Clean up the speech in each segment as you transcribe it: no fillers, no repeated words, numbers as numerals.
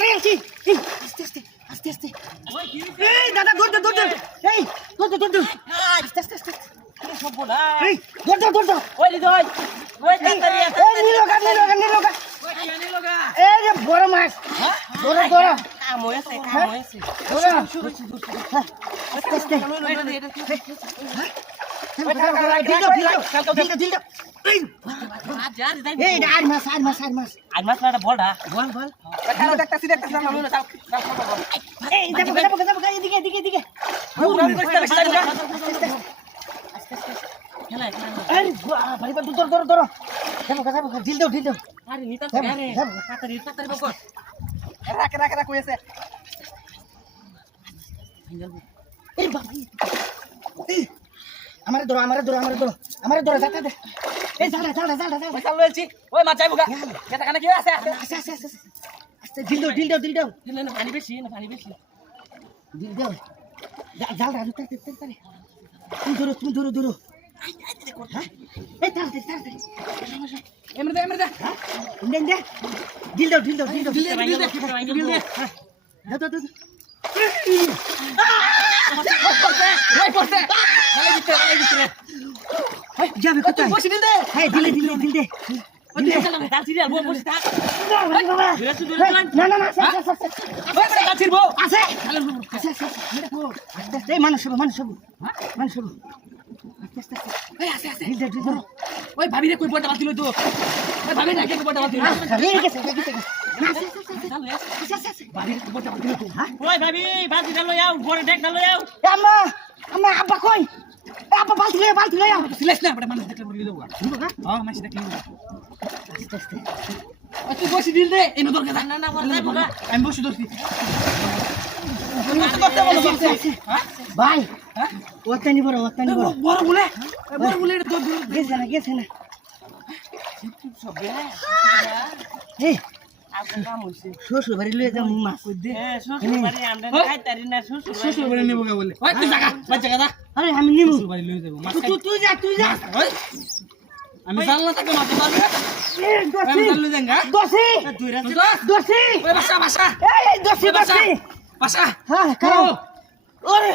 ধরে আছি এই আস্তে আস্তে আস্তে আস্তে এই দাদা দৌড় দৌড় দৌড় এই দৌড় দৌড় দৌড় আস্তে আস্তে আস্তে সব বড় এই দৌড় দৌড় দৌড় ওই দিদই ওই তাড়াতাড়ি এই নীলগা এই যে বড় মাছ দৌড় দৌড় কাম হয়েছে দৌড় আস্তে আস্তে এই আর মাছ আজ মাছ না বড়া বল বল খেলা দেখতাছি আমি না চাও এই দেখো এদিকে খেলা আরে ভাই বা দৌড় দেখো ঢিল দাও আরে নিতা আরে তাড়াতাড়ি বকর রাখ কইছে এই বাবা এই আমারে ধরো যাতে দে এই জালটা চাল লইছি ওই মাছ যাইবো গা কেটা কানে কি আছে আস্তে ঢিল দাও না পানি বেশি ঢিল দাও জালটা ধরতে তুমি ধরো হ্যাঁ এই তাড়াতাড়ি এমরে দে দে ঢিল দাও দাও ওই পড়তে ভালো দিতে যাবে কোথায় বসে দিল দে হ্যাঁ ঢিল দে ওই চালা দাল সিরিয়াল বল বসে থাক না ওই দাল ছিড়বো আছে আস্তে মানুষ হবো আস্তে ওই আছে ঢিল দাও ওই ভাবি রে কই পড়টা বাতি লই তো ওই ভাবি না কে পড়টা বাতি লই গেছে ভাবি রে পড়টা বাতি লই তো ওই ভাবি বাতি ডাল লই আও বড় ডেক ডাল লই আও আম্মা আব্বা কই আব্বা বালতি লই আও সিলেস না বড় মানুষ দেখলে বলি দেবো হ্যাঁ মাছ দেখলে আস্তে তুই বসে দিল দে এনে দরকার না আমি বসে ধরছি ভাই ওতানি বড় বড় বলে দূর গেছে না সব এই আপনার কাম হইছে শ্বশুর বাড়ি লয়ে যাও মাছ কই দে শ্বশুর বাড়ি আমরা খাইতারি না শ্বশুর বাড়ি নেবো কা বলে ওই তুই জায়গা আরে আমি নিমু শ্বশুর বাড়ি লয়ে যাবো মাছ তুই যা ওই আমি জানলা থেকে মাছ পারবে আমি জানলে যাঙ্গা দোষী তুই রাখ ওই বাসা এই দোষী বাসা হ্যাঁ খাও ওরে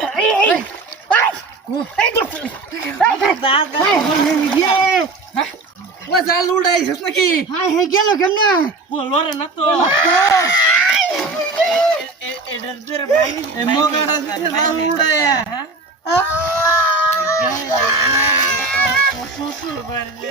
এই দোষী ওই জাল উড়াইছিস নাকি হাই গেল কেমনে বলো রে না তো এটার তোর বাইরে মোগাটা দিতে জাল উড়ায়া আ শ্বশুর বাড়ি